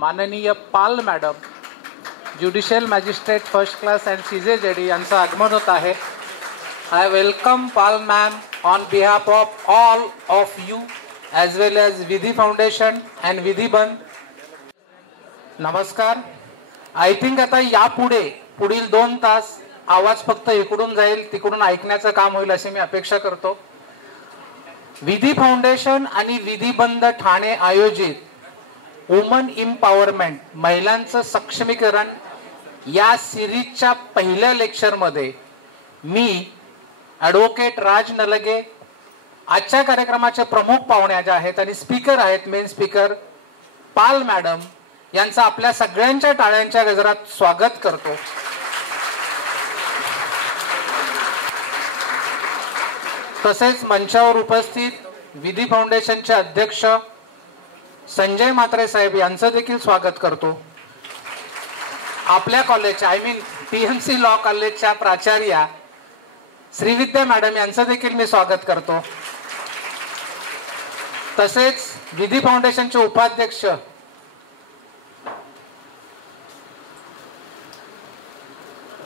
माननीय Pal madam judicial magistrate first class and CJJD यांचं आगमन होत आहे. I welcome Pal ma'am on behalf of all of you as well as Vidhi foundation and Vidhi Bandh. नमस्कार. I think आता यापुढे पुढील 2 तास आवाज फक्त इकडून जाईल तिकडून ऐकण्याचं काम होईल अशी मी अपेक्षा करतो. विधी फाउंडेशन आणि विधी बंद ठाणे आयोजित वुमन इम्पॉवरमेंट महिलांचं सक्षमीकरण या सिरीजच्या पहिल्या लेक्चरमध्ये मी ॲडव्होकेट राज नलगे आजच्या कार्यक्रमाचे प्रमुख पाहुणे जे आहेत आणि स्पीकर आहेत मेन स्पीकर पाल मॅडम यांचं आपल्या सगळ्यांच्या टाळ्यांच्या गजरात स्वागत करतो. तसेच मंचावर उपस्थित विधी फाउंडेशनचे अध्यक्ष संजय म्हात्रे साहेब यांचं देखील स्वागत करतो. आपल्या कॉलेजच्या TMC लॉ कॉलेजच्या प्राचार्या श्रीविद्या मॅडम यांचं देखील मी स्वागत करतो. तसेच विधी फाउंडेशनचे उपाध्यक्ष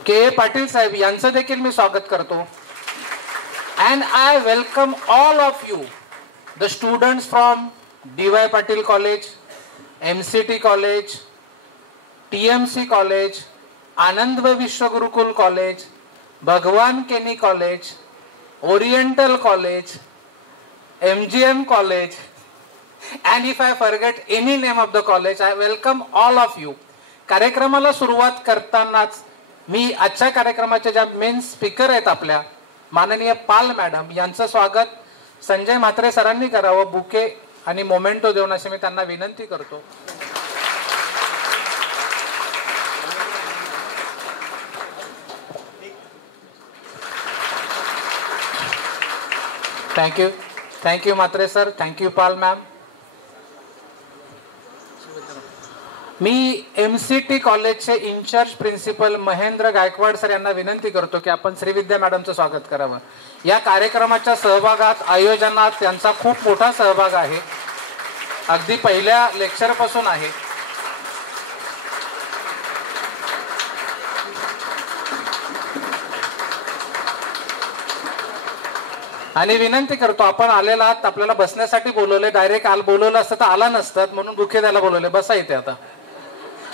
के पाटील साहेब यांचं देखील मी स्वागत करतो. And I welcome all of you, the students from DY Patil College, MCT College, TMC College, Anandva Vishwa Gurukul College, Bhagwan Kenny College, Oriental College, MGM College, and if I forget any name of the college, I welcome all of you. कार्यक्रमाला सुरुवात करतानाच मी आजच्या कार्यक्रमाच्या ज्या main speaker आहेत आपल्या माननीय Pal madam यांचं स्वागत संजय म्हात्रे सरांनी करावं. बुके आणि मोमेंटो देऊन अशी मी त्यांना विनंती करतो. Thank you Mhatre sir. Thank you Pal ma'am. मी MCT कॉलेजचे incharge principal Mahendra Gaikwad sir यांना विनंती करतो की आपण श्रीविद्या मॅडमचं स्वागत करावं. या कार्यक्रमाच्या सहभागात आयोजनात त्यांचा खूप मोठा सहभाग आहे. अगदी पहिल्या लेक्चर पासून आहे. आणि विनंती करतो आपण आलेला आहात आपल्याला बसण्यासाठी बोलवले. डायरेक्ट बोलवलं असतं तर आला नसतात म्हणून बुके द्यायला बोलवले. बसा इथे. आता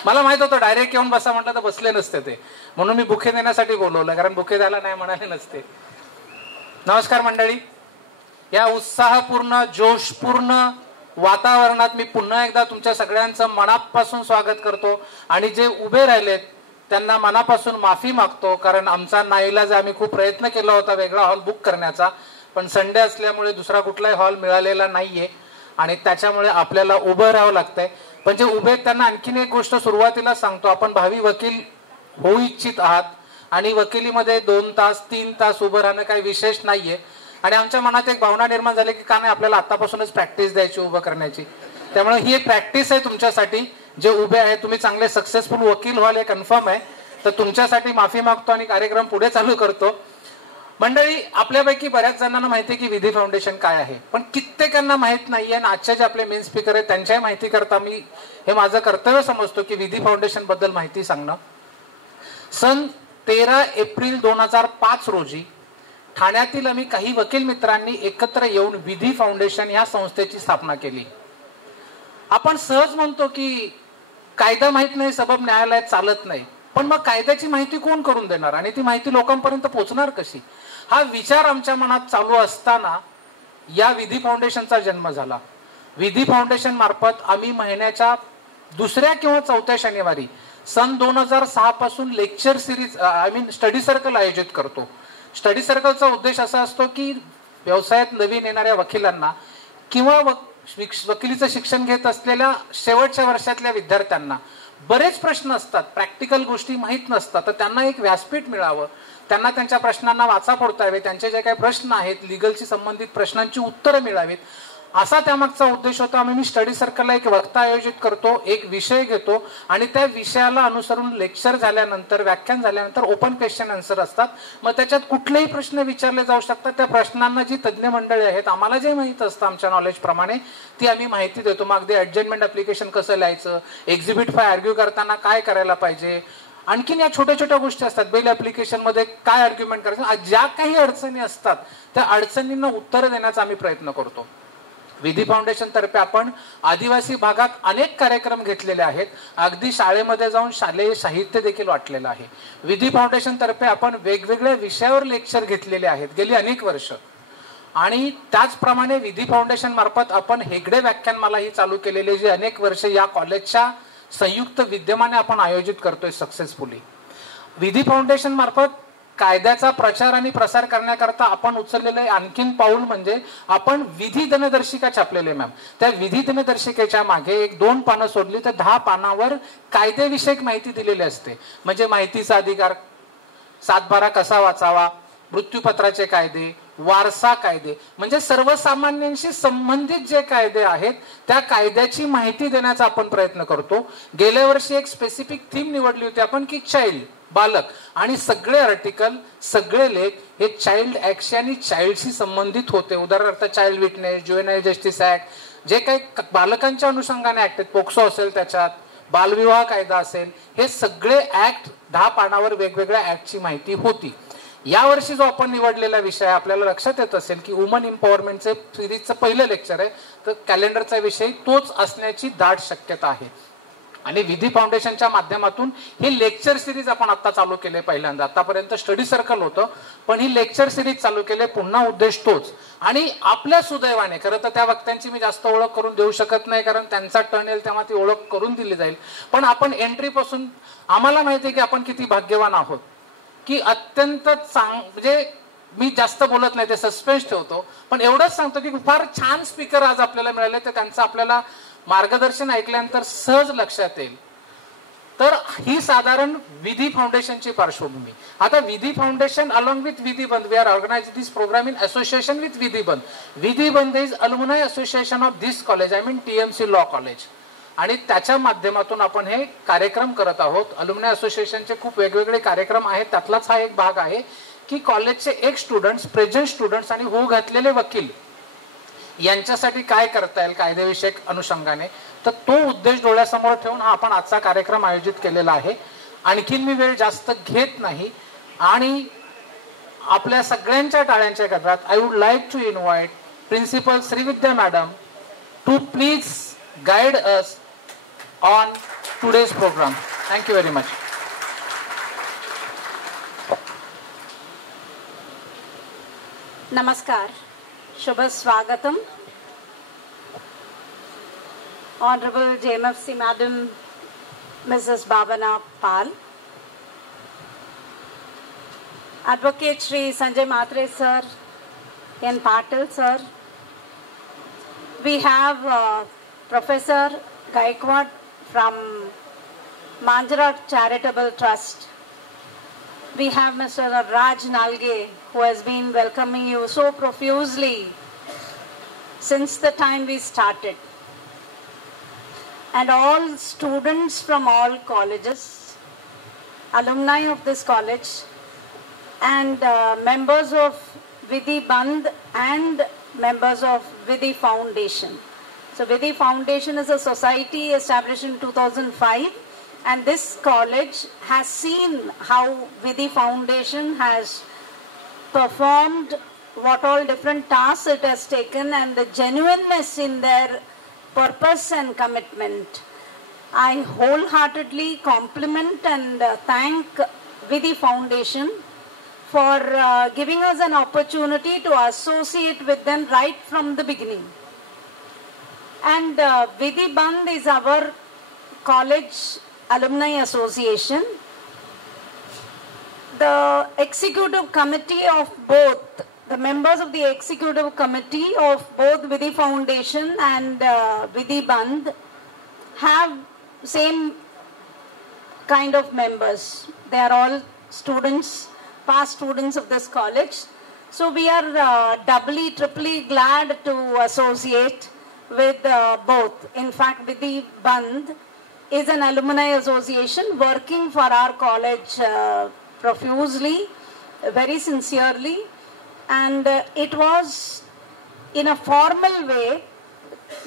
मला माहित होतं डायरेक्ट येऊन बसा म्हटलं तर बसले नसते ते म्हणून मी बुके देण्यासाठी बोलवलं कारण बुके द्यायला नाही म्हणाले नसते. नमस्कार मंडळी. या उत्साहपूर्ण जोशपूर्ण वातावरणात मी पुन्हा एकदा तुमच्या सगळ्यांचं मनापासून स्वागत करतो आणि जे उभे राहिलेत त्यांना मनापासून माफी मागतो कारण आमचा नाईलाज आम्ही खूप प्रयत्न केला होता वेगळा हॉल बुक करण्याचा पण संडे असल्यामुळे दुसरा कुठलाही हॉल मिळालेला नाहीये आणि त्याच्यामुळे आपल्याला उभं राहावं लागतंय. पण जे उभे त्यांना आणखीन एक गोष्ट सुरुवातीला सांगतो. आपण भावी वकील होऊ इच्छित आहात आणि वकिलीमध्ये 2 तास 3 तास उभं राहणं काही विशेष नाहीये आणि आमच्या मनात एक भावना निर्माण झाली की का नाही आपल्याला आतापासूनच प्रॅक्टिस द्यायची उभं करण्याची. त्यामुळे ही एक प्रॅक्टिस आहे तुमच्यासाठी. जे उभे आहे तुम्ही चांगले सक्सेसफुल वकील व्हाल हे कन्फर्म आहे. तर तुमच्यासाठी माफी मागतो आणि कार्यक्रम पुढे चालू करतो. मंडळी आपल्यापैकी बऱ्याच जणांना माहिती आहे की विधी फाउंडेशन काय आहे पण कित्येकांना माहित नाहीये आणि आजचे जे आपले मेन स्पीकर आहेत त्यांच्याही माहिती करता मी हे माझं कर्तव्य समजतो की विधी फाउंडेशन बद्दल माहिती सांगणं. सन 13 एप्रिल 2005 रोजी ठाण्यातील आम्ही काही वकील मित्रांनी एकत्र येऊन विधी फाउंडेशन या संस्थेची स्थापना केली. आपण सहज म्हणतो की कायदा माहित नाही सबब न्यायालयात चालत नाही पण मग कायद्याची माहिती कोण करून देणार आणि ती माहिती लोकांपर्यंत पोहोचणार कशी हा विचार आमच्या मनात चालू असताना या विधी फाउंडेशनचा जन्म झाला. विधी फाउंडेशन मार्फत आम्ही महिन्याच्या 2ऱ्या किंवा 4थ्या शनिवारी सन 2006 पासून लेक्चर सिरीज स्टडी सर्कल आयोजित करतो. स्टडी सर्कलचा उद्देश असा असतो की व्यवसायात नवीन येणाऱ्या वकिलांना किंवा वकिलीचं शिक्षण घेत असलेल्या शेवटच्या वर्षातल्या विद्यार्थ्यांना बरेच प्रश्न असतात प्रॅक्टिकल गोष्टी माहीत नसतात तर त्यांना एक व्यासपीठ मिळावं त्यांना त्यांच्या प्रश्नांना वाचा फोडता यावे त्यांचे जे काही प्रश्न आहेत लिगलशी संबंधित प्रश्नांची उत्तरं मिळावीत असा त्यामागचा उद्देश होता. मी स्टडी सर्कलला एक वक्ता आयोजित करतो, एक विषय घेतो आणि त्या विषयाला अनुसरून लेक्चर झाल्यानंतर, व्याख्यान झाल्यानंतर ओपन क्वेश्चन आन्सर असतात. मग त्याच्यात कुठलेही प्रश्न विचारले जाऊ शकतात. त्या प्रश्नांना जी तज्ज्ञ मंडळी आहेत, आम्हाला जे माहित असतं आमच्या नॉलेज प्रमाणे ती आम्ही माहिती देतो. मग अगदी ॲडजमेंट ॲप्लिकेशन कसं लिहायचं, एक्झिबिट 5 आर्ग्यू करताना काय करायला पाहिजे, आणखीन या छोट्या छोट्या गोष्टी असतात, बेल ॲप्लिकेशन मध्ये काय आर्ग्युमेंट करायचं, ज्या काही अडचणी असतात त्या अडचणींना उत्तर देण्याचा आम्ही प्रयत्न करतो. विधी फाउंडेशन तर्फे आपण आदिवासी भागात अनेक कार्यक्रम घेतलेले आहेत. अगदी शाळेमध्ये जाऊन शालेय साहित्य देखील वाटलेलं आहे. विधी फाउंडेशन तर्फे आपण वेगवेगळ्या विषयावर लेक्चर घेतलेले आहेत गेली अनेक वर्ष. आणि त्याचप्रमाणे विधी फाउंडेशन मार्फत आपण हेगडे व्याख्यानमालाही चालू केलेले, जे अनेक वर्ष या कॉलेजच्या संयुक्त विद्यमाने आपण आयोजित करतोय सक्सेसफुली. विधी फाउंडेशन मार्फत कायद्याचा प्रचार आणि प्रसार करण्याकरता आपण उचललेलं आणखीन पाऊल म्हणजे आपण विधी दिनदर्शिका छापलेले. मॅम, त्या विधी दिनदर्शिकेच्या मागे 1-2 पानं सोडली तर 10 पानावर कायदेविषयक माहिती दिलेली असते. म्हणजे माहितीचा अधिकार, 7/12 कसा वाचावा, मृत्यूपत्राचे कायदे, वारसा कायदे, म्हणजे सर्वसामान्यांशी संबंधित जे कायदे आहेत त्या कायद्याची माहिती देण्याचा आपण प्रयत्न करतो. गेल्या वर्षी एक स्पेसिफिक थीम निवडली होती आपण की चाइल्ड, बालक, आणि सगळे आर्टिकल, सगळे लेख हे चाइल्ड ऍक्टशी आणि चाइल्डशी संबंधित होते. उदाहरणार्थ चाइल्ड विटनेस, ज्युएनाइल जस्टिस ऍक्ट, जे काही बालकांच्या अनुषंगाने ऍक्ट आहेत, पोक्सो असेल त्याच्यात, बालविवाह कायदा असेल, हे सगळे ऍक्ट 10 पानावर वेगवेगळ्या ऍक्टची माहिती होती. यावर्षी जो आपण निवडलेला विषय आपल्याला लक्षात येत असेल की वुमन एम्पॉवरमेंटचे सिरीजचं पहिलं लेक्चर आहे, तर कॅलेंडरचा विषय तोच असण्याची दाट शक्यता आहे. आणि विधी फाउंडेशनच्या माध्यमातून ही लेक्चर सिरीज आपण आता चालू केले पहिल्यांदा. आतापर्यंत स्टडी सर्कल होतं, पण ही लेक्चर सिरीज चालू केले. पुन्हा उद्देश तोच. आणि आपल्या सुदैवाने, खरं तर त्या वक्त्यांची मी जास्त ओळख करून देऊ शकत नाही, कारण त्यांचा टर्न येईल तेव्हा ती ओळख करून दिली जाईल. पण आपण एंट्रीपासून आम्हाला माहिती आहे की आपण किती भाग्यवान आहोत की अत्यंत म्हणजे मी जास्त बोलत नाही, ते सस्पेन्स ठेवतो, पण एवढंच सांगतो की फार छान स्पीकर आज आपल्याला मिळाले. तर त्यांचं आपल्याला मार्गदर्शन ऐकल्यानंतर सहज लक्षात येईल. तर ही साधारण विधी फाउंडेशनची पार्श्वभूमी. आता विधी foundation along with Vidhi Bandh, we are organise this programme in association with Vidhi Bandh. Vidhi Bandh is alumni association of this college, I mean TMC law college. आणि त्याच्या माध्यमातून आपण हे कार्यक्रम करत आहोत. अलुमनाय असोसिएशनचे खूप वेगवेगळे कार्यक्रम आहेत. त्यातलाच हा एक भाग आहे की कॉलेजचे एक स्टुडंट्स, प्रेझेंट स्टुडंट्स आणि हो घातलेले वकील यांच्यासाठी काय करता येईल कायदेविषयक अनुषंगाने. तर तो उद्देश डोळ्यासमोर ठेवून हा आपण आजचा कार्यक्रम आयोजित केलेला आहे. आणखीन मी वेळ जास्त घेत नाही आणि आपल्या सगळ्यांच्या टाळ्यांच्या गजरात I would like to invite principal Shrividya madam to please guide us on today's program. Thank you very much. Namaskar. Shubha Swagatam. Honorable J.M.F.C. Madam, Mrs. Bhavana Pal. Advocate Shri Sanjay Matre Sir, N. Patil Sir. We have Professor Gaikwad from Manjara Charitable Trust. We have Mr. Raj Nalge, who has been welcoming you so profusely since the time we started. And all students from all colleges, alumni of this college, and members of Vidhi Bandh and members of Vidhi Foundation. So Vidhi Foundation is a society established in 2005, and this college has seen how Vidhi Foundation has performed, what all different tasks it has taken, and the genuineness in their purpose and commitment. I wholeheartedly compliment and thank Vidhi Foundation for giving us an opportunity to associate with them right from the beginning. And Vidhi Bandh is our college alumni association. The executive committee of both, the members of the executive committee of both Vidhi Foundation and Vidhi Bandh have same kind of members. They are all students, past students of this college. So we are doubly, triply glad to associate with both. In fact, Vidhi Bandh is an alumni association working for our college profusely, very sincerely, and it was in a formal way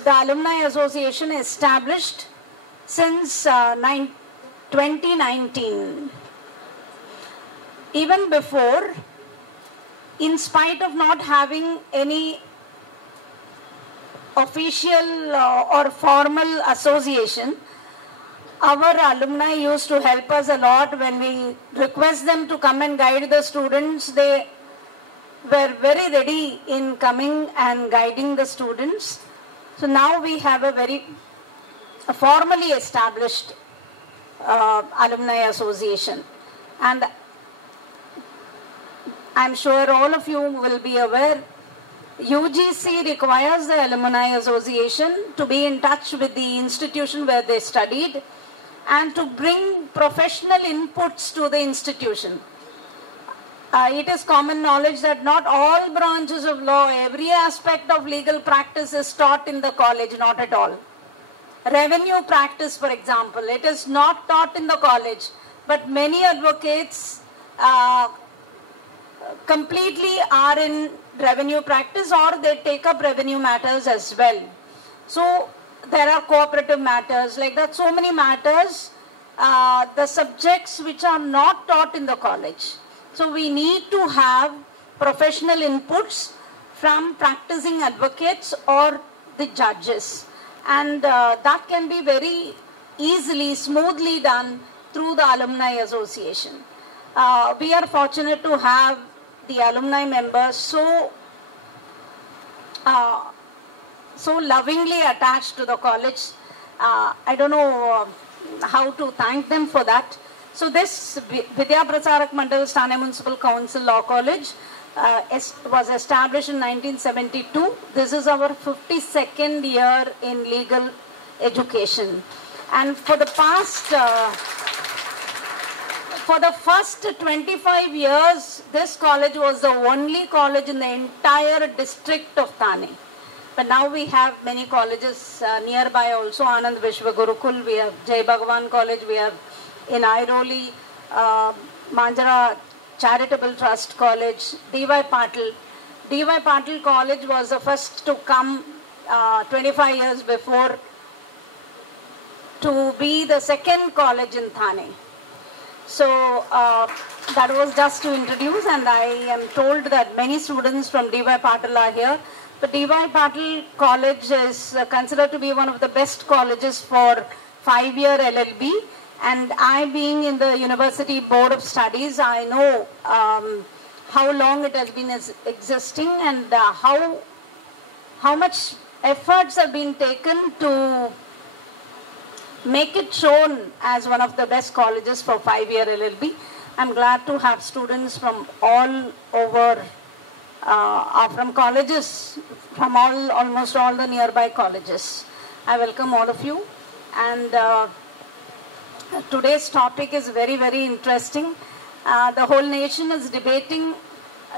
the alumni association established since 2019. Even before, in spite of not having any official or formal association, our alumni used to help us a lot. When we request them to come and guide the students, they were very ready in coming and guiding the students. So now we have a very formally established alumni association, and I'm sure all of you will be aware, UGC requires the alumni association to be in touch with the institution where they studied and to bring professional inputs to the institution. It is common knowledge that not all branches of law, every aspect of legal practice is taught in the college, not at all. Revenue practice, for example, it is not taught in the college, but many advocates completely are in revenue practice, or they take up revenue matters as well. So there are cooperative matters, like that, so many matters, the subjects which are not taught in the college. So we need to have professional inputs from practicing advocates or the judges, and that can be very easily, smoothly done through the alumni association. We are fortunate to have the alumni members so lovingly attached to the college. I don't know how to thank them for that. So this Vidya Pracharak Mandal Thane Municipal Council Law College was established in 1972. This is our 52nd year in legal education. And for the first 25 years, this college was the only college in the entire district of Thane. But now we have many colleges nearby also. Anand Vishwa Gurukul, we have Jai Bhagavan College, we have in Airoli, Manjara Charitable Trust College, D.Y. Patil. D.Y. Patil College was the first to come 25 years before to be the second college in Thane. So that was just to introduce, and I am told that many students from D.Y. Patil are here. The D.Y. Patil College is considered to be one of the best colleges for 5-year LLB. And I, being in the University Board of Studies, I know how long it has been existing, and how much efforts have been taken to make it shown as one of the best colleges for 5-year LLB. I'm glad to have students from all over, from colleges, from almost all the nearby colleges. I welcome all of you, and today's topic is very, very interesting. The whole nation is debating,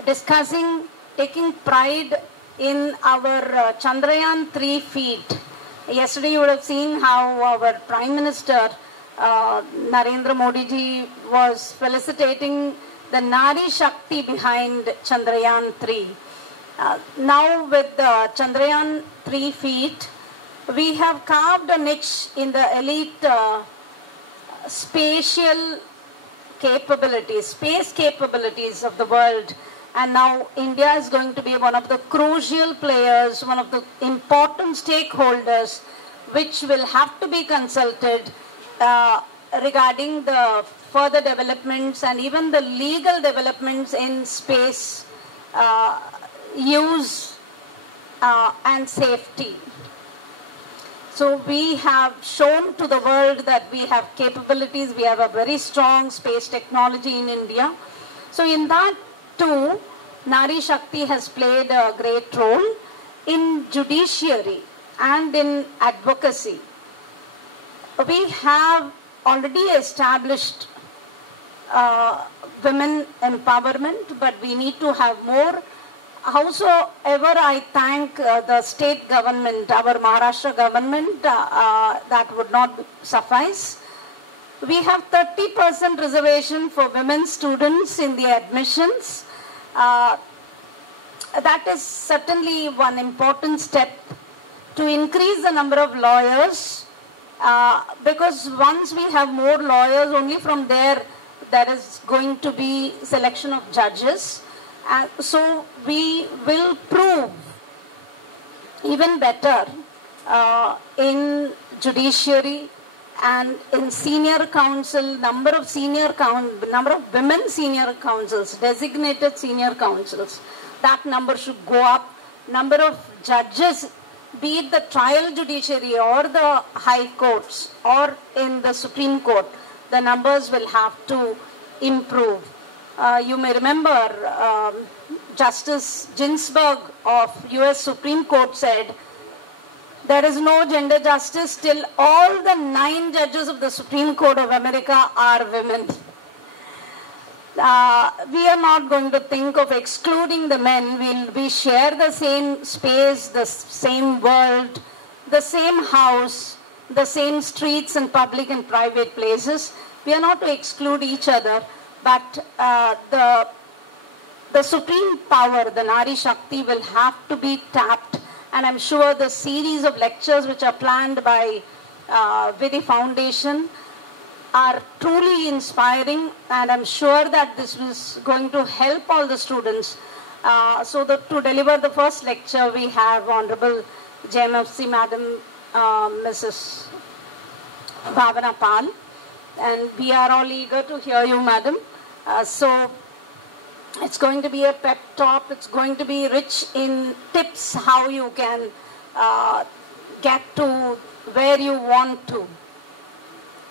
discussing, taking pride in our Chandrayaan 3 feat. Yesterday you would have seen how our Prime Minister Narendra Modi ji was felicitating the Nari Shakti behind Chandrayaan 3. Now with the Chandrayaan 3 feat, we have carved a niche in the elite spatial capabilities, space capabilities of the world. And now India is going to be one of the crucial players, one of the important stakeholders, which will have to be consulted regarding the further developments and even the legal developments in space use and safety. So we have shown to the world that we have capabilities, we have a very strong space technology in India. So in that too, Nari Shakti has played a great role in judiciary and in advocacy. We have already established women empowerment, but we need to have more. Howsoever, I thank the state government, our Maharashtra government, that would not suffice. We have 30% reservation for women students in the admissions. That is certainly one important step to increase the number of lawyers, because once we have more lawyers, only from there is going to be selection of judges. So we will prove even better in judiciary and in senior council, number of women senior councils, designated senior councils. That number should go up. Number of judges, be it the trial judiciary or the high courts or in the Supreme Court, the numbers will have to improve. You may remember Justice Ginsburg of US Supreme Court said, there is no gender justice till all the 9 judges of the Supreme Court of America are women. We are not going to think of excluding the men. We share the same space, the same world, the same house, the same streets and public and private places. We are not to exclude each other, but the supreme power, the Nari Shakti, will have to be tapped. And I'm sure the series of lectures which are planned by Vidhi Foundation are truly inspiring, and I'm sure that this is going to help all the students. To deliver the first lecture, we have Honorable J.M.F.C. Madam, Mrs. Bhavana S, and we are all eager to hear you, Madam. So it's going to be a pep talk. It's going to be rich in tips how you can get to where you want to.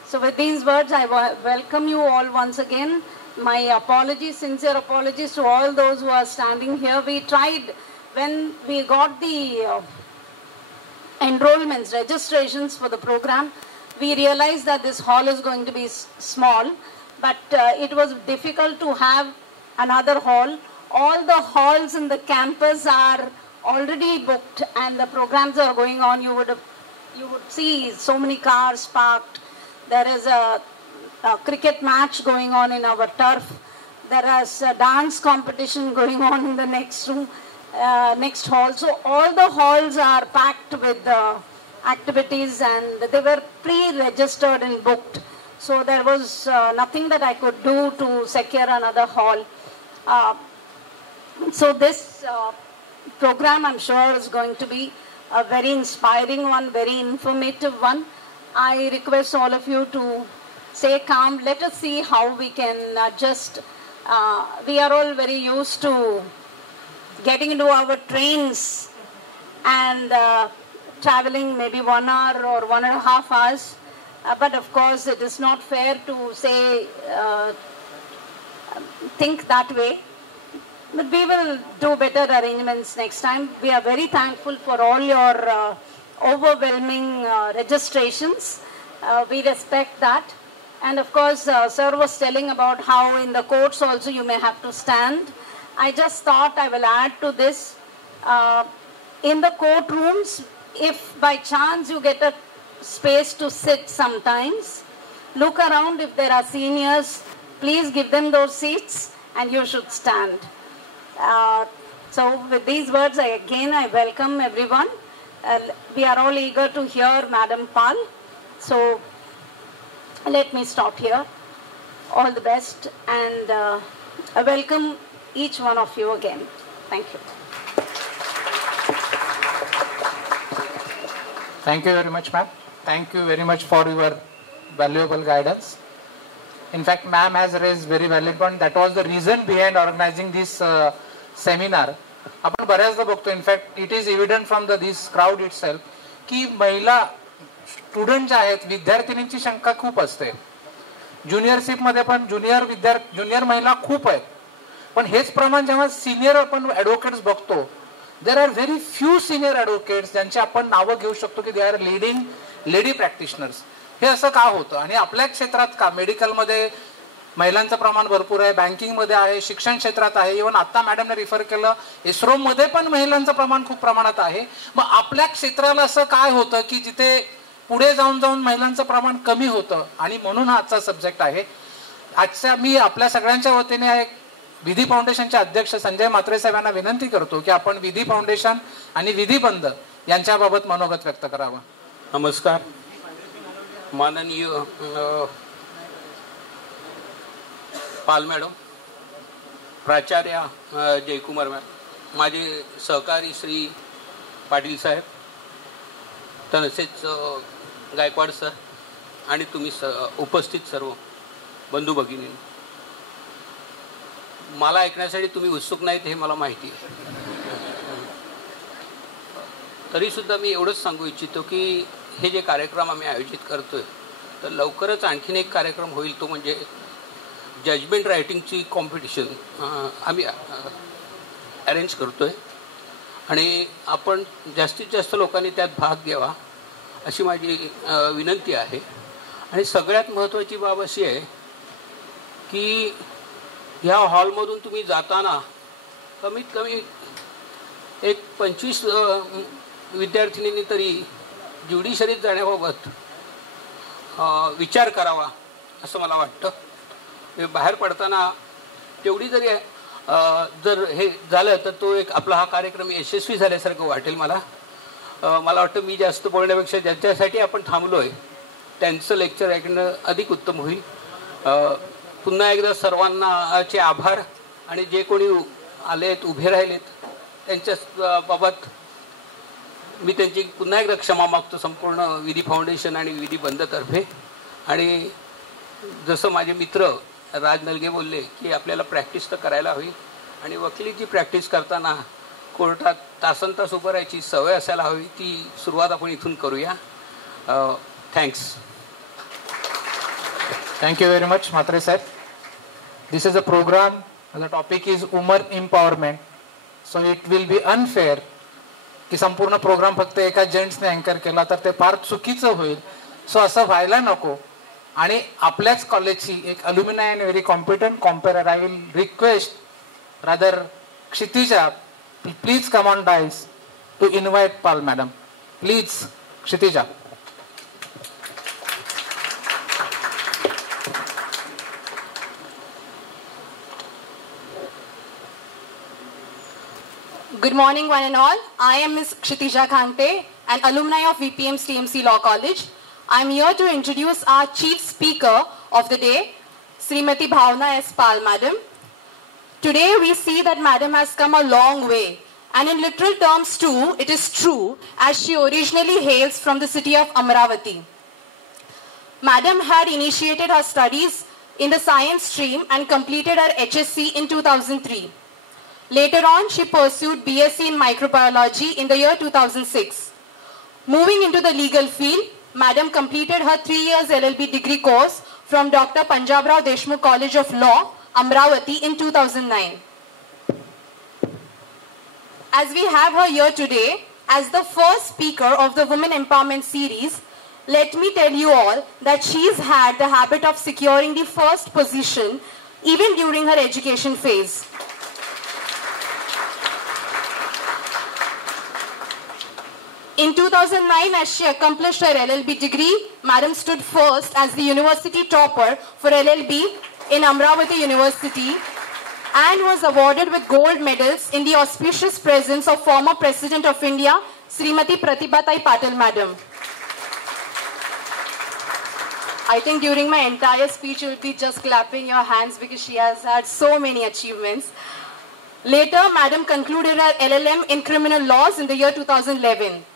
So with these words, I welcome you all once again. My apologies, sincere apologies to all those who are standing here. We tried, when we got the enrollments, registrations for the program, we realized that this hall is going to be small, but it was difficult to have another hall. All the halls in the campus are already booked and the programs are going on. You would see so many cars parked. There is a cricket match going on in our turf. There is a dance competition going on in the next room, next hall. So all the halls are packed with activities, and they were pre-registered and booked. So there was nothing that I could do to secure another hall. So this program, I'm sure, is going to be a very inspiring one, very informative one. I request all of you to stay calm. Let us see how we can adjust. We are all very used to getting into our trains and traveling maybe 1 hour or 1.5 hours. But of course, it is not fair to say, think that way. But we will do better arrangements next time. We are very thankful for all your overwhelming registrations. We respect that. And of course, sir was telling about how in the courts also you may have to stand. I just thought I will add to this. In the courtrooms, if by chance you get a space to sit sometimes, look around. If there are seniors, please give them those seats and you should stand. So with these words, I welcome everyone. We are all eager to hear Madam Pal. So let me stop here. All the best, and I welcome each one of you again. Thank you. Thank you very much, ma'am. Thank you very much for your valuable guidance. In fact, ma'am has raised very valid point. That was the reason behind organizing this seminar. आपण बऱ्याचदा बघतो, in fact it is evident from this crowd it self की महिला student जे आहेत, विद्यार्थिनींची संख्या खूप असते. ज्युनियरशिप मध्ये पण ज्युनियर महिला खूप आहेत. पण हेच प्रमाण जेव्हा सिनियर आपण ॲडव्होकेट्स बघतो, there are very few senior advocates ज्यांची आपण नावं घेऊ शकतो की they are leading lady practitioners. हे असं का होतं आणि आपल्या क्षेत्रात का, मेडिकलमध्ये महिलांचं प्रमाण भरपूर आहे, बँकिंगमध्ये आहे, शिक्षण क्षेत्रात आहे, इव्हन आता मॅडमने रिफर केलं इस्रोमध्ये पण महिलांचं प्रमाण खूप प्रमाणात आहे. मग आपल्या क्षेत्राला असं काय होतं की जिथे पुढे जाऊन जाऊन महिलांचं प्रमाण कमी होतं, आणि म्हणून हा आजचा सब्जेक्ट आहे. आजच्या मी आपल्या सगळ्यांच्या वतीने विधी फाउंडेशनचे अध्यक्ष संजय म्हात्रे साहेब यांना विनंती करतो की आपण विधी फाउंडेशन आणि विधी बंद यांच्याबाबत मनोगत व्यक्त करावं. नमस्कार. माननीय पाल मॅडम, प्राचार्य जयकुमार मॅडम, माझे सहकारी श्री पाटील साहेब, तसेच गायकवाड सर आणि तुम्ही उपस्थित सर्व बंधू भगिनी, मला ऐकण्यासाठी तुम्ही उत्सुक नाहीत हे मला माहिती आहे. तरीसुद्धा मी एवढंच सांगू इच्छितो की हे जे कार्यक्रम आम्ही आयोजित करतोय, तर लवकरच आणखीन एक कार्यक्रम होईल, तो म्हणजे जजमेंट रायटिंगची कॉम्पिटिशन आम्ही अरेंज करतोय आणि आपण जास्तीत जास्त लोकांनी त्यात भाग घ्यावा अशी माझी विनंती आहे. आणि सगळ्यात महत्त्वाची बाब अशी आहे की ह्या हॉलमधून तुम्ही जाताना कमीत कमी एक 25 विद्यार्थिनींनी तरी ज्युडिशरीत जाण्याबाबत विचार करावा असं मला वाटतं. बाहेर पडताना तेवढी जरी जर हे झालं तर तो एक आपला हा कार्यक्रम यशस्वी झाल्यासारखं वाटेल मला. मला वाटतं मी जास्त बोलण्यापेक्षा ज्यांच्यासाठी आपण थांबलो आहे त्यांचं लेक्चर ऐकणं अधिक उत्तम होईल. पुन्हा एकदा सर्वांचे आभार, आणि जे कोणी आलेत उभे राहिलेत त्यांच्या बाबत मी त्यांची पुन्हा एकदा क्षमा मागतो संपूर्ण विधी फाउंडेशन आणि विधी बंदतर्फे. आणि जसं माझे मित्र राज नलगे बोलले की आपल्याला प्रॅक्टिस तर करायला हवी, आणि वकिलीची प्रॅक्टिस करताना कोर्टात तासनतास उभं राहायची सवय असायला हवी. ती सुरुवात आपण इथून करूया. Thanks. Thank you very much, Mhatre Sahib. This is a program, the topic is women empowerment. So it will be unfair की संपूर्ण प्रोग्राम फक्त एका जेंट्सने अँकर केला तर ते फार चुकीचं होईल. सो असं व्हायला नको. आणि आपल्याच कॉलेजची एक alumni and very competent comperer, I will request rather Kshitija, please come on dais to invite Pal madam. Please Kshitija. Good morning, one and all. I am Ms. Kshitija Khante, an alumni of VPM's TMC Law College. I am here to introduce our chief speaker of the day, Srimati Bhavana S. Madam. Today we see that Madam has come a long way, and in literal terms too, it is true, as she originally hails from the city of Amravati. Madam had initiated her studies in the science stream and completed her HSc in 2003. Later on, she pursued BSc in microbiology in the year 2006. Moving into the legal field, Madam completed her 3 years LLB degree course from Dr. Panjabrao Deshmukh College of Law, Amravati in 2009. As we have her here today, as the first speaker of the Women Empowerment Series, let me tell you all that she's had the habit of securing the first position even during her education phase. In 2009, as she accomplished her LLB degree, Madam stood first as the university topper for LLB in Amravati University and was awarded with gold medals in the auspicious presence of former President of India, Srimati Pratibha Patil Madam. I think during my entire speech you will be just clapping your hands because she has had so many achievements. Later, Madam concluded her LLM in criminal laws in the year 2011.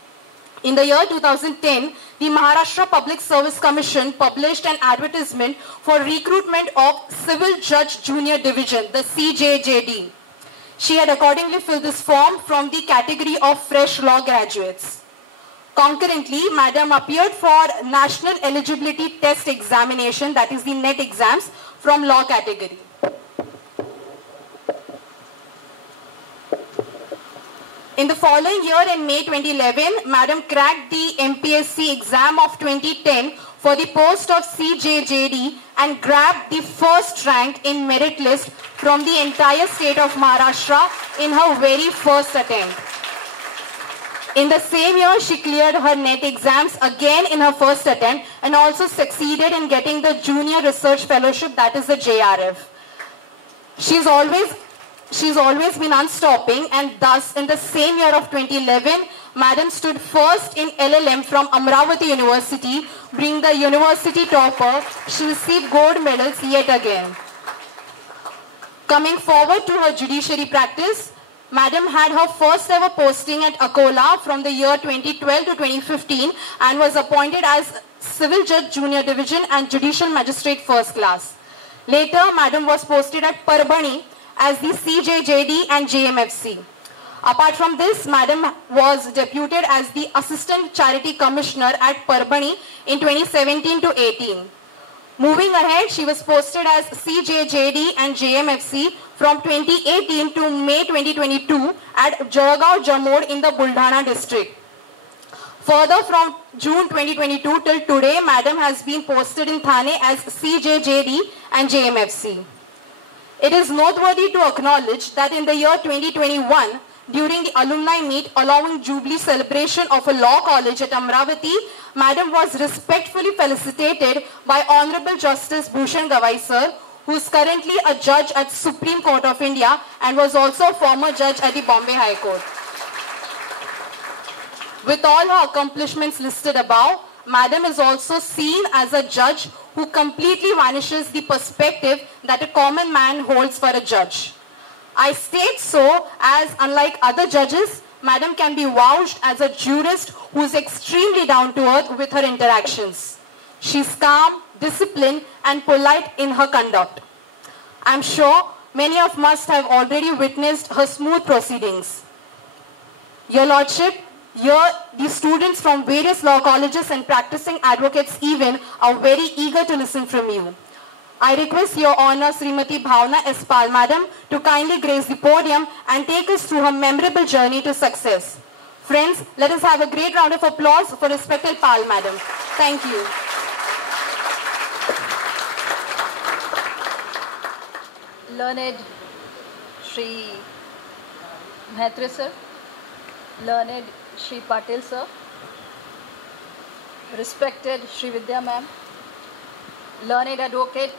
In the year 2010, the Maharashtra Public Service Commission published an advertisement for recruitment of Civil Judge Junior Division, the CJJD. She had accordingly filled this form from the category of fresh law graduates. Concurrently, Madam appeared for National Eligibility Test Examination, that is the NET exams, from law category. In the following year, in May 2011, Madam cracked the MPSC exam of 2010 for the post of CJJD and grabbed the first rank in merit list from the entire state of Maharashtra in her very first attempt. In the same year, she cleared her NET exams again in her first attempt and also succeeded in getting the Junior Research Fellowship, that is the JRF. She's always been unstopping, and thus in the same year of 2011, Madam stood first in LLM from Amravati University, being the university topper. She received gold medals yet again. Coming forward to her judiciary practice, Madam had her first ever posting at Akola from the year 2012 to 2015 and was appointed as Civil Judge Junior Division and Judicial Magistrate First Class. Later, Madam was posted at Parbhani as the CJJD and J.M.F.C. Apart from this, Madam was deputed as the Assistant Charity Commissioner at Parbhani in 2017 to 18. Moving ahead, she was posted as CJJD and JMFC from 2018 to May 2022 at Jolagaon Jamod in the Buldhana district. Further, from June 2022 till today, Madam has been posted in Thane as CJJD and JMFC. It is noteworthy to acknowledge that in the year 2021, during the alumni meet allowing Jubilee celebration of a law college at Amravati, Madam was respectfully felicitated by Honorable Justice Bhushan Gawai sir, who is currently a judge at Supreme Court of India and was also a former judge at the Bombay High Court. With all her accomplishments listed above, Madam is also seen as a judge who completely vanishes the perspective that a common man holds for a judge. I state so as, unlike other judges, Madam can be vouched as a jurist who is extremely down to earth with her interactions. She is calm, disciplined and polite in her conduct. I am sure many of us have already witnessed her smooth proceedings. Your Lordship, here the students from various law colleges and practicing advocates even are very eager to listen from you. I request Your Honor Srimati Bhavana S. Madam to kindly grace the podium and take us through her memorable journey to success. Friends, let us have a great round of applause for respected Pal Madam. Thank you. Learned Shri Mhatre sir, learned Shri Patil sir, respected Shri Vidya ma'am, learned advocate,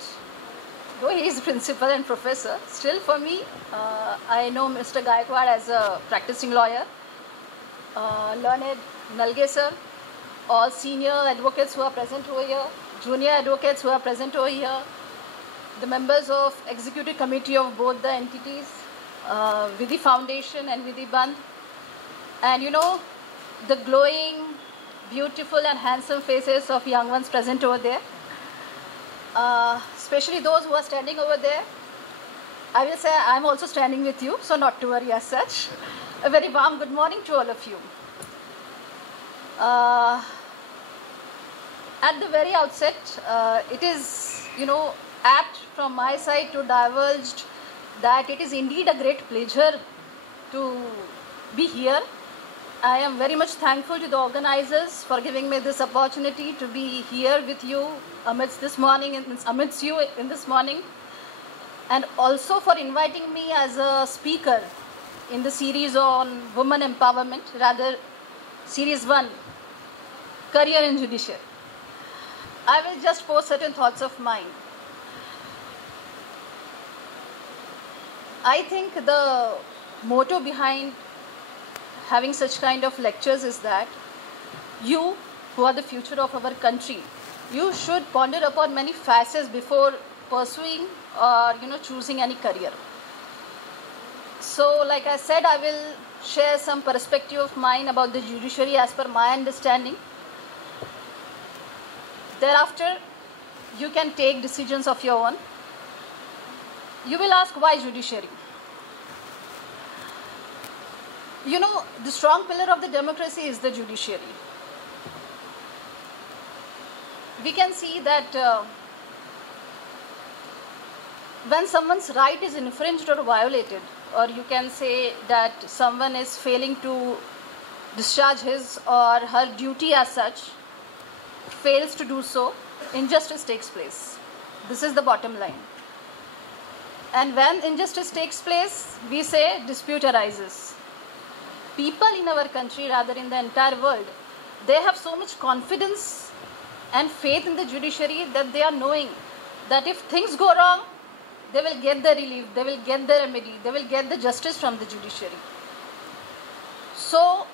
though he is principal and professor, still for me, I know Mr. Gaikwad as a practicing lawyer, learned Nalge sir, all senior advocates who are present over here, junior advocates who are present over here, the members of executive committee of both the entities, Vidhi Foundation and Vidhi Bandh, and you know, the glowing, beautiful and handsome faces of young ones present over there. Especially those who are standing over there. I will say I am also standing with you, so not to worry as such. A very warm good morning to all of you. At the very outset, it is, you know, apt from my side to divulge that it is indeed a great pleasure to be here. I am very much thankful to the organizers for giving me this opportunity to be here with you amidst this morning, amidst you in this morning, and also for inviting me as a speaker in the series on women empowerment, rather series 1, career in judiciary. I will just post certain thoughts of mine. I think the motto behind having such kind of lectures is that you, who are the future of our country, you should ponder upon many facets before pursuing or choosing any career. So like I said, I will share some perspective of mine about the judiciary as per my understanding. Thereafter, you can take decisions of your own. You will ask, why judiciary? You know, the strong pillar of the democracy is the judiciary. We can see that when someone's right is infringed or violated, or you can say that someone is failing to discharge his or her duty as such, fails to do so, injustice takes place. This is the bottom line. And when injustice takes place, we say dispute arises. People in our country, rather in the entire world, they have so much confidence and faith in the judiciary that they are knowing that if things go wrong, they will get the relief, they will get the remedy, they will get the justice from the judiciary. So,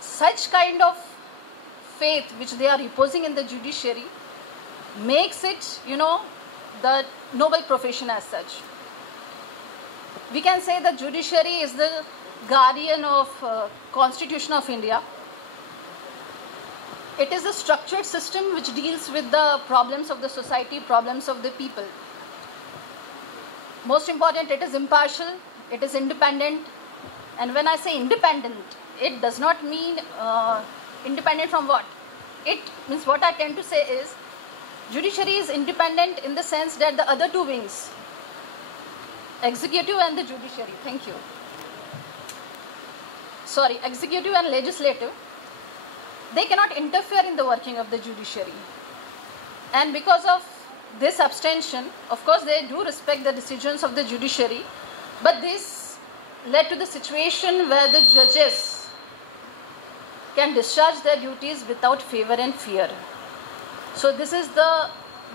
such kind of faith which they are reposing in the judiciary makes it, the noble profession as such. We can say that judiciary is the guardian of Constitution of India. It is a structured system which deals with the problems of the society, problems of the people. Most important, it is impartial, it is independent. And when I say independent, it does not mean independent from what? It means, what I tend to say is, judiciary is independent in the sense that the other two wings, executive and the judiciary, executive and legislative, they cannot interfere in the working of the judiciary. And because of this abstention, of course they do respect the decisions of the judiciary, but this led to the situation where the judges can discharge their duties without favor and fear. So this is the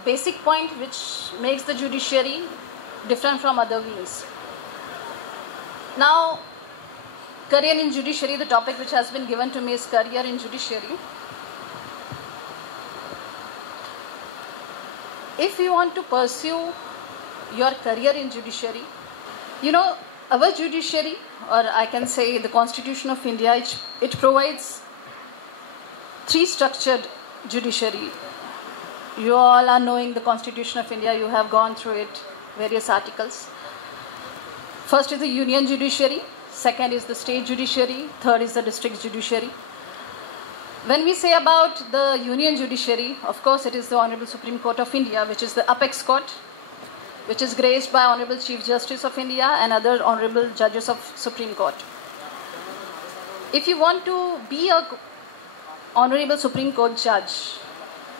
basic point which makes the judiciary different from other wings. Now, career in judiciary, the topic which has been given to me is career in judiciary. If you want to pursue your career in judiciary, our judiciary, or I can say the Constitution of India, it provides three structured judiciary. You all are knowing the Constitution of India, you have gone through it, various articles. First is the Union Judiciary, second is the State Judiciary, third is the District Judiciary. When we say about the Union Judiciary, of course it is the Honorable Supreme Court of India, which is the apex court, which is graced by Honorable Chief Justice of India and other Honorable Judges of Supreme Court. If you want to be a Honorable Supreme Court judge,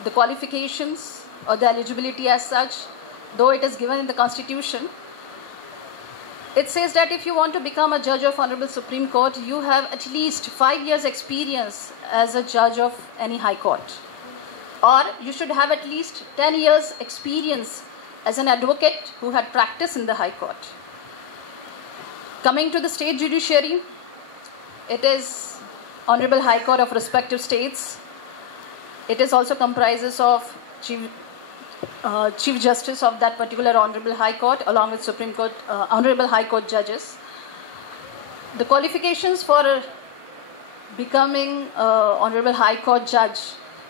the qualifications or the eligibility as such, though it is given in the Constitution, it says that if you want to become a judge of Honorable Supreme Court, you have at least 5 years experience as a judge of any high court. Or you should have at least 10 years experience as an advocate who had practiced in the high court. Coming to the state judiciary, it is Honorable High Court of respective states. It is also comprises of Chief Justice of that particular Honorable High Court along with Supreme Court, Honorable High Court judges. The qualifications for becoming Honorable High Court judge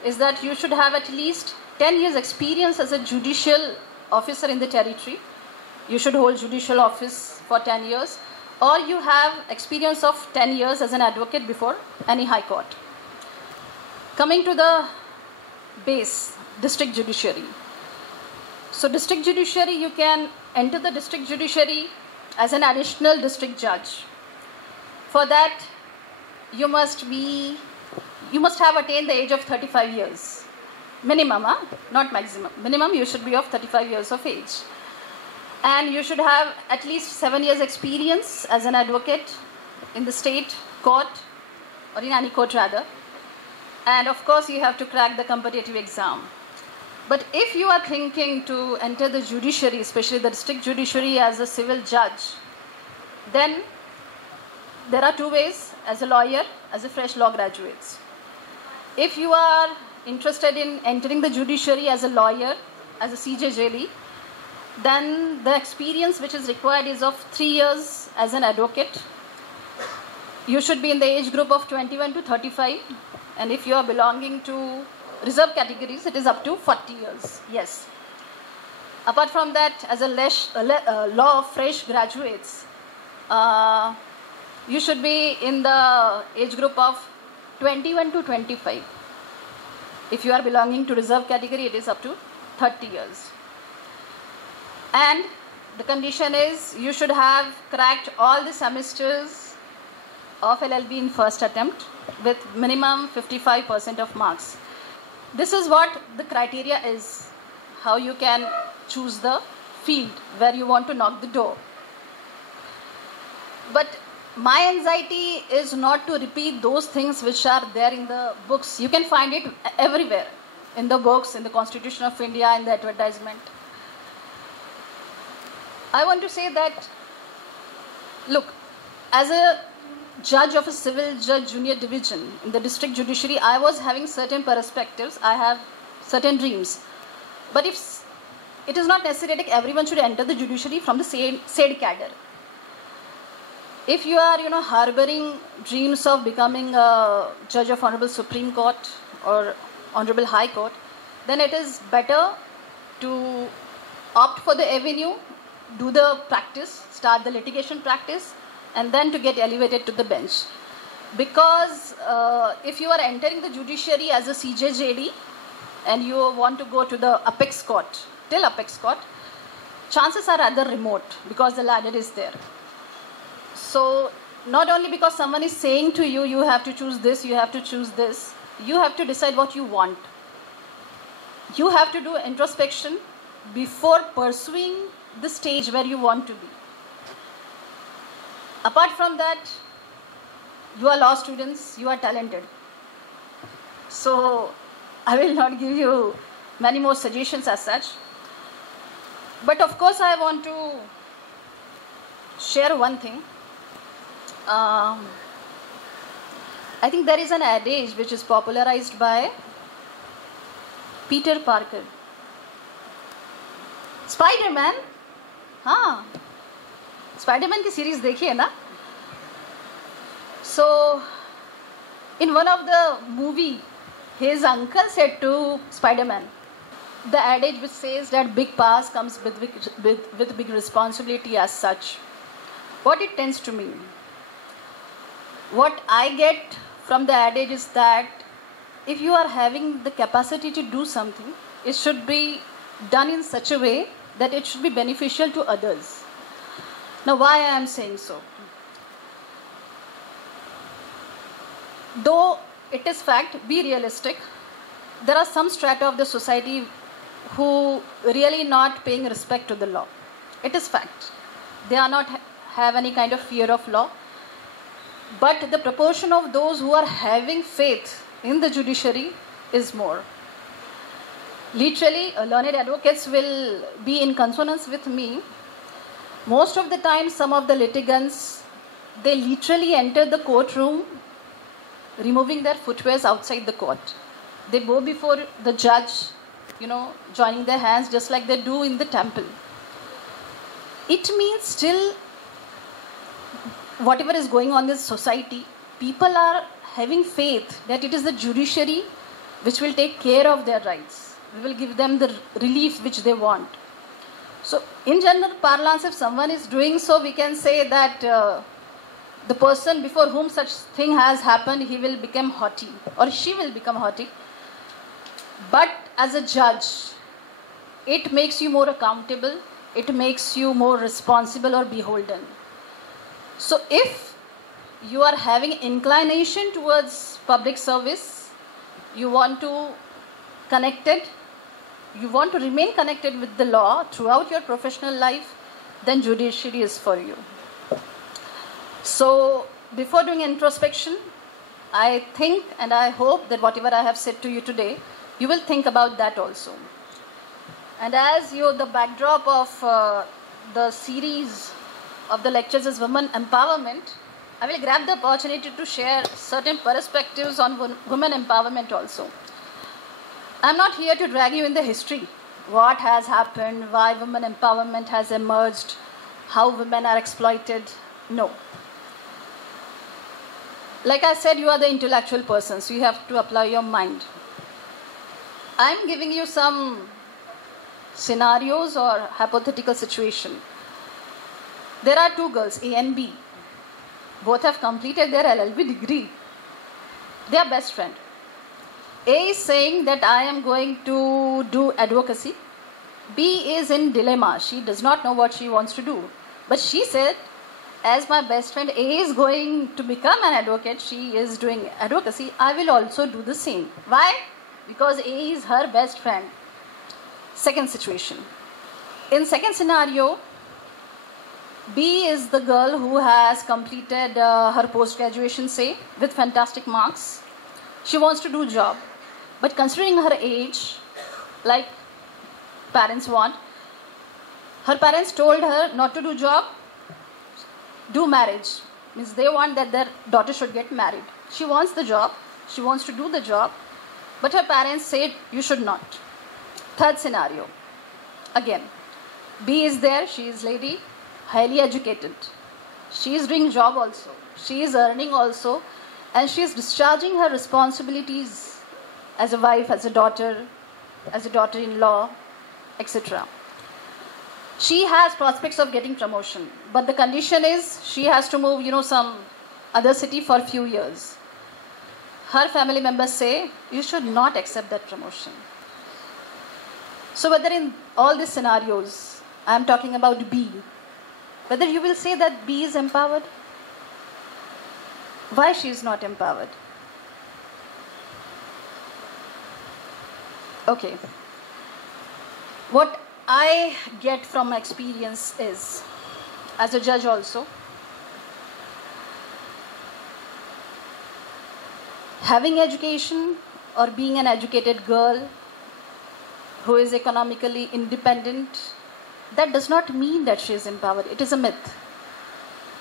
is that you should have at least 10 years experience as a judicial officer in the territory. You should hold judicial office for 10 years, or you have experience of 10 years as an advocate before any high court. Coming to the base, district judiciary. So district judiciary, you can enter the district judiciary as an additional district judge. For that, you must have attained the age of 35 years. Minimum, not maximum. Minimum, you should be of 35 years of age. And you should have at least 7 years experience as an advocate in the state court, or in any court rather. And of course, you have to crack the competitive exam. But if you are thinking to enter the judiciary, especially the district judiciary as a civil judge, then there are two ways: as a lawyer, as a fresh law graduate. If you are interested in entering the judiciary as a lawyer, as a CJJD, then the experience which is required is of 3 years as an advocate. You should be in the age group of 21 to 35, and if you are belonging to reserve categories, it is up to 40 years. Yes. Apart from that, as a law of fresh graduates, you should be in the age group of 21 to 25. If you are belonging to reserve category, it is up to 30 years. And the condition is you should have cracked all the semesters of LLB in first attempt with minimum 55% of marks. this is what the criteria is, how you can choose the field where you want to knock the door. But my anxiety is not to repeat those things which are there in the books. You can find it everywhere, in the books, in the Constitution of India, in the advertisement. I want to say that, look, as a judge of a civil judge junior division in the district judiciary, I was having certain perspectives, I have certain dreams. But if it is not necessary that everyone should enter the judiciary from the said cadre. If you are, harboring dreams of becoming a judge of Honorable Supreme Court or Honorable High Court, then it is better to opt for the avenue, do the practice, start the litigation practice, and then to get elevated to the bench. Because if you are entering the judiciary as a CJJD and you want to go to the apex court, till apex court, chances are rather remote because the ladder is there. So not only because someone is saying to you, you have to choose this, you have to choose this, you have to decide what you want. You have to do introspection before pursuing the stage where you want to be. Apart from that, you are law students, you are talented. So I will not give you many more suggestions as such. But of course I want to share one thing. I think there is an adage which is popularized by Peter Parker. Spider-Man? हाँ, Spider-Man की series देखी है ना? So, in one of the movie, his uncle said to Spider-Man, the adage which says that big powers comes with big responsibility as such. What it tends to mean? What I get from the adage is that if you are having the capacity to do something, it should be done in such a way that it should be beneficial to others. Now, why I am saying so? Though it is fact, be realistic, there are some strata of the society who really not paying respect to the law. It is fact. They are not have any kind of fear of law. But the proportion of those who are having faith in the judiciary is more. Literally, learned advocates will be in consonance with me. Most of the time, some of the litigants, they literally enter the courtroom removing their footwears outside the court. They bow before the judge, joining their hands just like they do in the temple. It means still, whatever is going on in this society, people are having faith that it is the judiciary which will take care of their rights. We will give them the relief which they want. So, in general parlance, if someone is doing so, we can say that the person before whom such thing has happened, he will become haughty or she will become haughty. But as a judge, it makes you more accountable, it makes you more responsible or beholden. So if you are having inclination towards public service, you want to you want to remain connected with the law throughout your professional life, then judiciary is for you. So before doing introspection, I think and I hope that whatever I have said to you today, you will think about that also. And as the backdrop of the series of the lectures is women empowerment, I will grab the opportunity to share certain perspectives on women empowerment also. I am not here to drag you in the history, what has happened, why women empowerment has emerged, how women are exploited. No. Like I said, you are the intellectual person, so you have to apply your mind. I am giving you some scenarios or hypothetical situation. There are two girls, A and B. Both have completed their LLB degree. They are best friends. A is saying that I am going to do advocacy. B is in dilemma. She does not know what she wants to do. But she said, as my best friend A is going to become an advocate, she is doing advocacy, I will also do the same. Why? because A is her best friend. Second situation. In second scenario, B is the girl who has completed her post-graduation, say, with fantastic marks. She wants to do job. But considering her age, like parents want, her parents told her not to do job, do marriage. Means they want that their daughter should get married. She wants the job. She wants to do the job. But her parents said, you should not. Third scenario. Again, B is there. She is lady, highly educated. She is doing job also. She is earning also. And she is discharging her responsibilities as a wife, as a daughter-in-law, etc. She has prospects of getting promotion. But the condition is she has to move, some other city for a few years. Her family members say, you should not accept that promotion. So whether in all these scenarios, I am talking about B, whether you will say that B is empowered? Why she is not empowered? Okay. What I get from my experience is, as a judge also, having education or being an educated girl who is economically independent, that does not mean that she is empowered. It is a myth.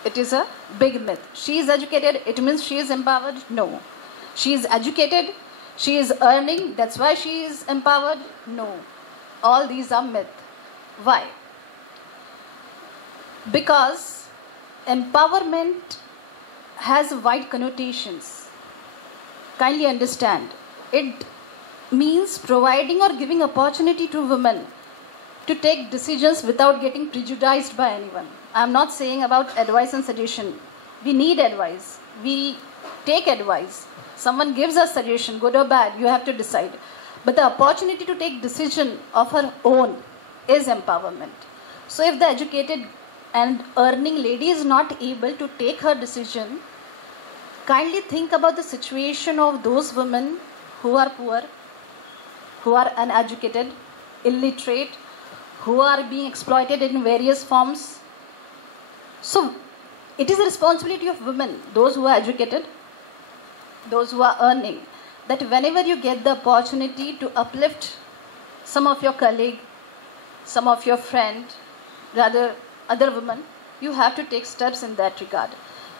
It is a big myth. She is educated, it means she is empowered? No. She is educated, she is earning, that's why she is empowered? No. All these are myth. Why? Because empowerment has wide connotations. Kindly understand. It means providing or giving opportunity to women to take decisions without getting prejudiced by anyone. I am not saying about advice and suggestion. We need advice. We take advice. Someone gives us suggestion, good or bad, you have to decide. But the opportunity to take decision of her own is empowerment. So if the educated and earning lady is not able to take her decision, kindly think about the situation of those women who are poor, who are uneducated, illiterate, who are being exploited in various forms. So it is the responsibility of women, those who are educated, those who are earning, that whenever you get the opportunity to uplift some of your colleague, some of your friend, rather other women, you have to take steps in that regard.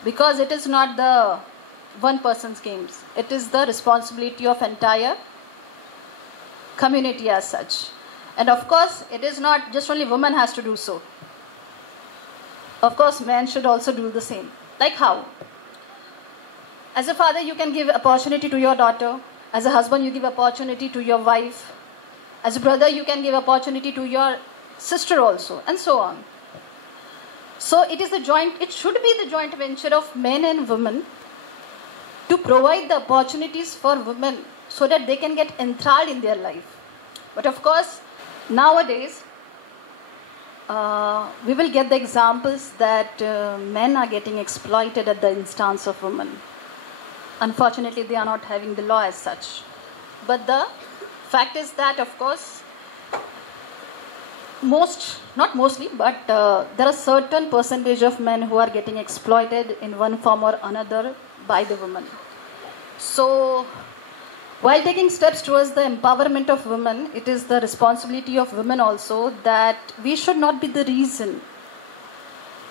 Because it is not the one person's games. It is the responsibility of entire community as such. And of course, it is not just only women has to do so. Of course, men should also do the same. Like how? As a father, you can give opportunity to your daughter. As a husband, you give opportunity to your wife. As a brother, you can give opportunity to your sister also, and so on. So it should be the joint venture of men and women to provide the opportunities for women so that they can get enthralled in their life. But of course, nowadays, we will get the examples that men are getting exploited at the instance of women. Unfortunately, they are not having the law as such. But the fact is that, of course, not mostly, but there are certain percentage of men who are getting exploited in one form or another by the women. So, while taking steps towards the empowerment of women, it is the responsibility of women also that we should not be the reason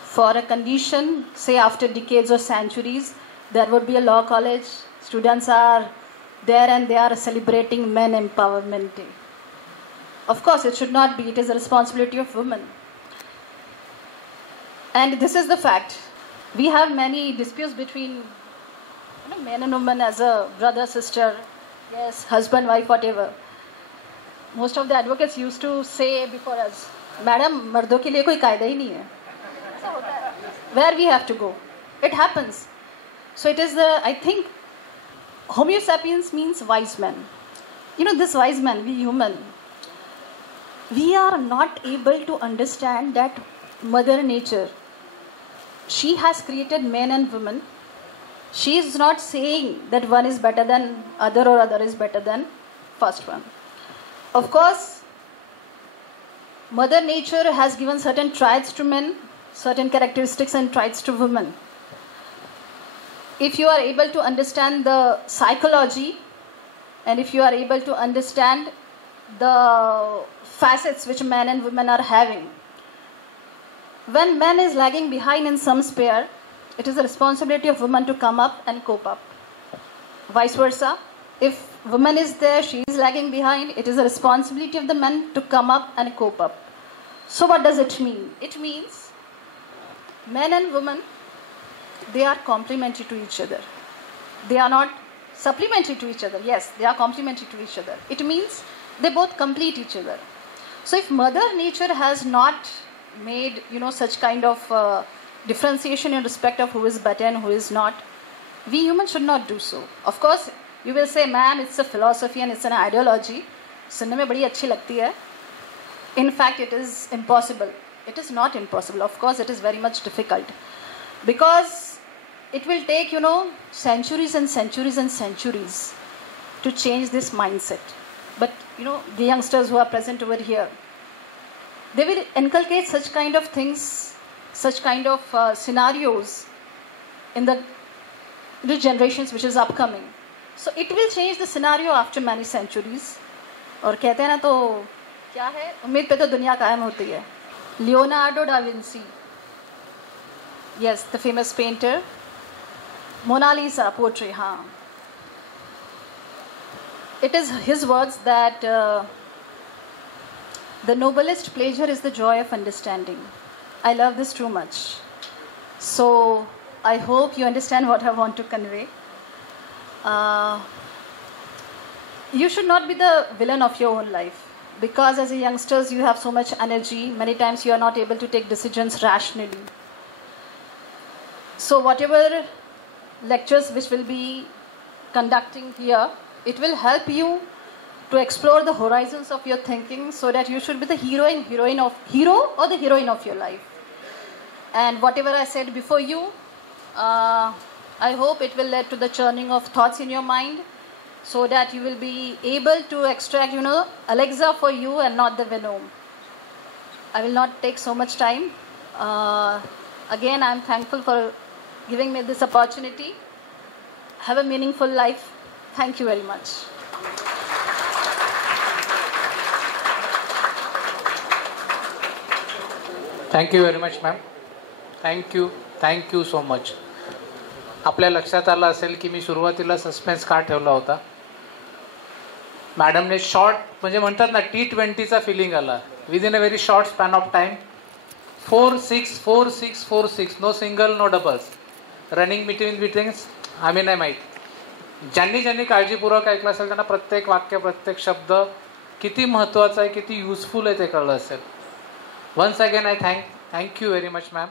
for a condition, say after decades or centuries, there would be a law college, students are there and they are celebrating Men Empowerment Day. Of course, it should not be. It is the responsibility of women. And this is the fact. We have many disputes between men and women as a brother, sister, yes, husband, wife, whatever. Most of the advocates used to say before us, Madam, मर्दों के लिए कोई कायदा ही नहीं है. Where we have to go? It happens. So it is I think, Homo sapiens means wise man. This wise man, we human, we are not able to understand that Mother Nature, she has created men and women. She is not saying that one is better than other or other is better than First one. Of course, Mother Nature has given certain traits to men, certain characteristics and traits to women. If you are able to understand the psychology, and if you are able to understand the facets which men and women are having, when man is lagging behind in some sphere, it is the responsibility of women to come up and cope up. Vice versa, if woman is there, she is lagging behind, it is the responsibility of the men to come up and cope up. So what does it mean? It means men and women, they are complementary to each other. They are not supplementary to each other. Yes, they are complementary to each other. It means they both complete each other. So if Mother Nature has not made, such kind of differentiation in respect of who is better and who is not, we humans should not do so. Of course, you will say, ma'am, it's a philosophy and it's an ideology. सुनने में बड़ी अच्छी लगती है. In fact, it is impossible. It is not impossible. Of course, it is very much difficult. Because it will take, centuries and centuries and centuries to change this mindset. But, the youngsters who are present over here, they will inculcate such kind of things, such kind of scenarios in the generations which is upcoming. So it will change the scenario after many centuries. और कहते हैं ना तो क्या है, उम्मीद पे तो दुनिया कायम होती है. Leonardo da Vinci, yes, the famous painter. Mona Lisa portrait, हाँ. It is his words that the noblest pleasure is the joy of understanding. I love this too much. So I hope you understand what I want to convey. You should not be the villain of your own life, because as a youngsters you have so much energy. Many times you are not able to take decisions rationally. So whatever lectures which will be conducting here, it will help you to explore the horizons of your thinking, so that you should be the hero or the heroine of your life. And whatever I said before you, I hope it will lead to the churning of thoughts in your mind, so that you will be able to extract, Alexa for you and not the Venom. I will not take so much time. Again, I am thankful for giving me this opportunity. Have a meaningful life. Thank you very much. Thank you very much, ma'am. Thank you so much. आपल्या लक्षात आलं असेल की मी सुरुवातीला suspense का ठेवला होता. मॅडमने short म्हणजे म्हणतात ना T20चा फिलिंग आला. Within a very short span of time 4-6, 4-6, 4-6, no single no doubles, running between आम्ही नाही माहीत. ज्यांनी काळजीपूर्वक ऐकलं असेल त्यांना प्रत्येक वाक्य, प्रत्येक शब्द किती महत्त्वाचा आहे, किती युजफुल आहे ते कळलं असेल. Once again I thank you very much ma'am.